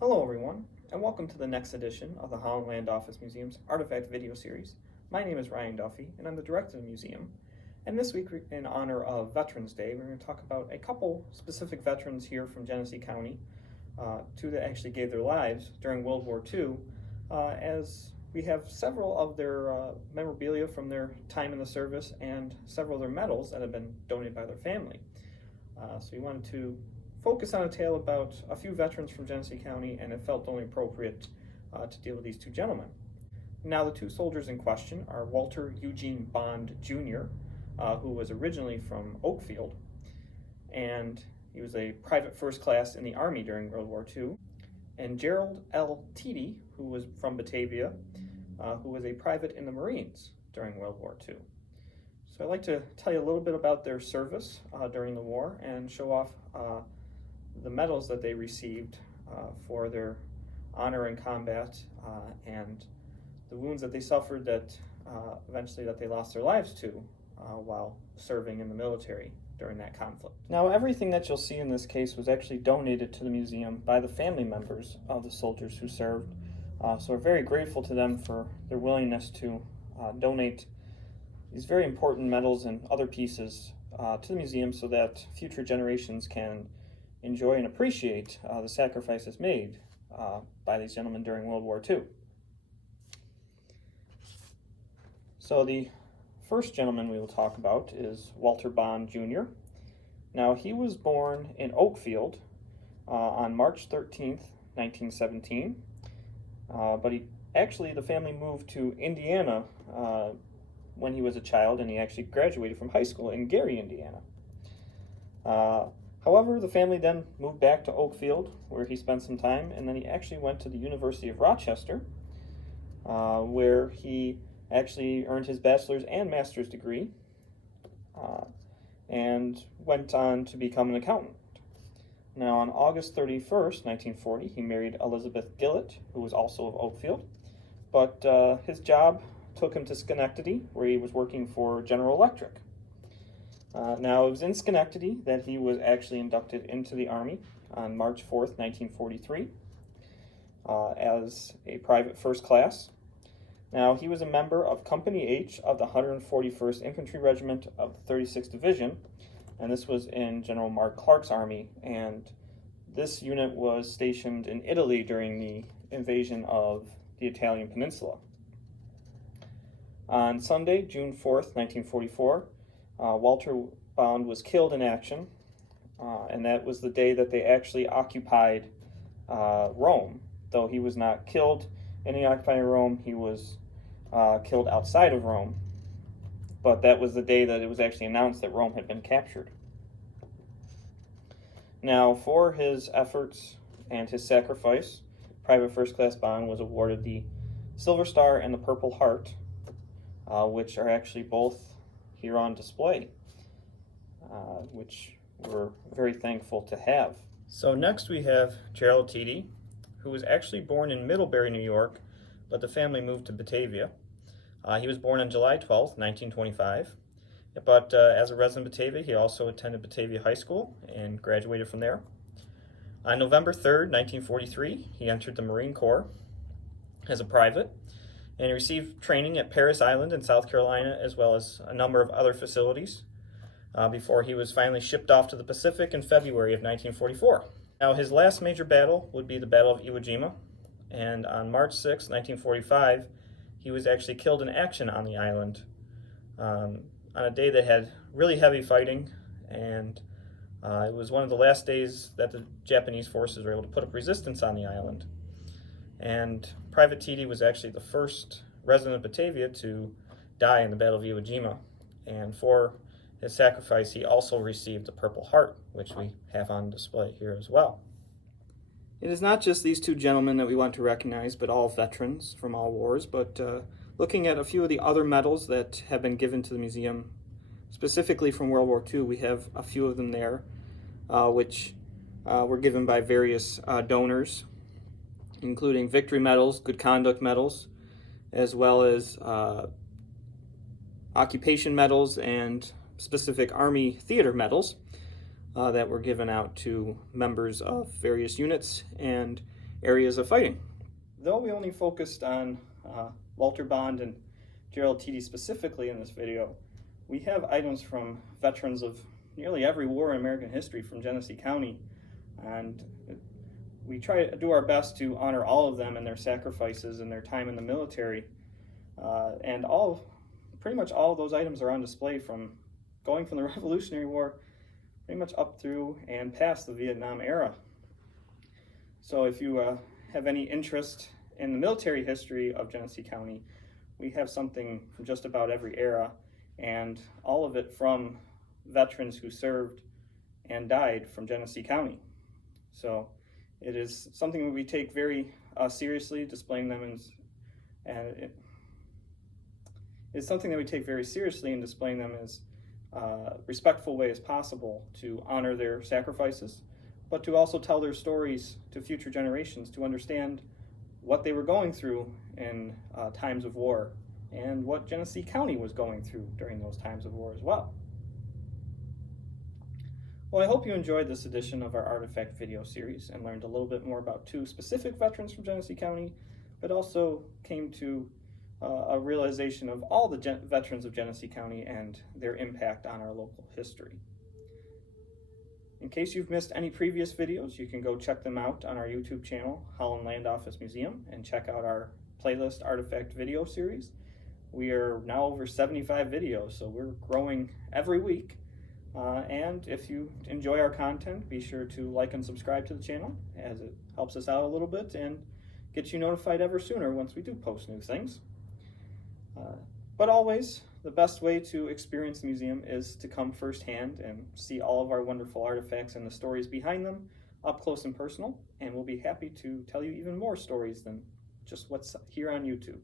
Hello everyone, and welcome to the next edition of the Holland Land Office Museum's Artifact video series. My name is Ryan Duffy, and I'm the director of the museum. And this week, in honor of Veterans Day, we're going to talk about a couple specific veterans here from Genesee County, two that actually gave their lives during World War II, as we have several of their memorabilia from their time in the service and several of their medals that have been donated by their family. So we wanted to focus on a tale about a few veterans from Genesee County, and it felt only appropriate to deal with these two gentlemen. Now, the two soldiers in question are Walter Eugene Bond Jr., who was originally from Oakfield, and he was a private first class in the Army during World War II, and Gerald L. Tiede, who was from Batavia, who was a private in the Marines during World War II. So I'd like to tell you a little bit about their service during the war and show off the medals that they received for their honor in combat and the wounds that they suffered that eventually that they lost their lives to while serving in the military during that conflict. Now, everything that you'll see in this case was actually donated to the museum by the family members of the soldiers who served. So we're very grateful to them for their willingness to donate these very important medals and other pieces to the museum so that future generations can enjoy and appreciate the sacrifices made by these gentlemen during World War II. So the first gentleman we will talk about is Walter Bond Jr. Now, he was born in Oakfield on March 13th, 1917, but the family moved to Indiana when he was a child, and he actually graduated from high school in Gary, Indiana. However, the family then moved back to Oakfield, where he spent some time, and then he actually went to the University of Rochester, where he actually earned his bachelor's and master's degree, and went on to become an accountant. Now, on August 31st, 1940, he married Elizabeth Gillett, who was also of Oakfield, but his job took him to Schenectady, where he was working for General Electric. Now, it was in Schenectady that he was actually inducted into the Army on March 4th, 1943, as a private first class. Now, he was a member of Company H of the 141st Infantry Regiment of the 36th Division, and this was in General Mark Clark's army, and this unit was stationed in Italy during the invasion of the Italian peninsula. On Sunday, June 4th, 1944, Walter Bond was killed in action, and that was the day that they actually occupied Rome. Though he was not killed in the occupying Rome, he was killed outside of Rome, but that was the day that it was actually announced that Rome had been captured. Now, for his efforts and his sacrifice, Private First Class Bond was awarded the Silver Star and the Purple Heart, which are actually both here on display, which we're very thankful to have. So next we have Gerald Tiede, who was actually born in Middlebury, New York, but the family moved to Batavia. He was born on July 12th, 1925, but as a resident of Batavia, he also attended Batavia High School and graduated from there. On November 3rd, 1943, he entered the Marine Corps as a private, and he received training at Parris Island in South Carolina, as well as a number of other facilities, before he was finally shipped off to the Pacific in February of 1944. Now, his last major battle would be the Battle of Iwo Jima, and on March 6, 1945, he was actually killed in action on the island on a day that had really heavy fighting, and it was one of the last days that the Japanese forces were able to put up resistance on the island. And Private Tiede was actually the first resident of Batavia to die in the Battle of Iwo Jima. And for his sacrifice, he also received the Purple Heart, which we have on display here as well. It is not just these two gentlemen that we want to recognize, but all veterans from all wars. But looking at a few of the other medals that have been given to the museum, specifically from World War II, we have a few of them there, which were given by various donors, including victory medals, good conduct medals, as well as occupation medals and specific Army theater medals that were given out to members of various units and areas of fighting. Though we only focused on Walter Bond and Gerald Tiede specifically in this video, we have items from veterans of nearly every war in American history from Genesee County, and we try to do our best to honor all of them and their sacrifices and their time in the military. And pretty much all of those items are on display, from going from the Revolutionary War pretty much up through and past the Vietnam era. So if you have any interest in the military history of Genesee County, we have something from just about every era, and all of it from veterans who served and died from Genesee County. So it is something that we take very seriously, displaying them it's something that we take very seriously in displaying them as respectful way as possible to honor their sacrifices, but to also tell their stories to future generations to understand what they were going through in times of war and what Genesee County was going through during those times of war as well. Well, I hope you enjoyed this edition of our Artifact video series and learned a little bit more about two specific veterans from Genesee County, but also came to a realization of all the veterans of Genesee County and their impact on our local history. In case you've missed any previous videos, you can go check them out on our YouTube channel, Holland Land Office Museum, and check out our playlist Artifact video series. We are now over 75 videos, so we're growing every week. And if you enjoy our content, be sure to like and subscribe to the channel, as it helps us out a little bit and gets you notified ever sooner once we do post new things. But always, the best way to experience the museum is to come firsthand and see all of our wonderful artifacts and the stories behind them up close and personal, and we'll be happy to tell you even more stories than just what's here on YouTube.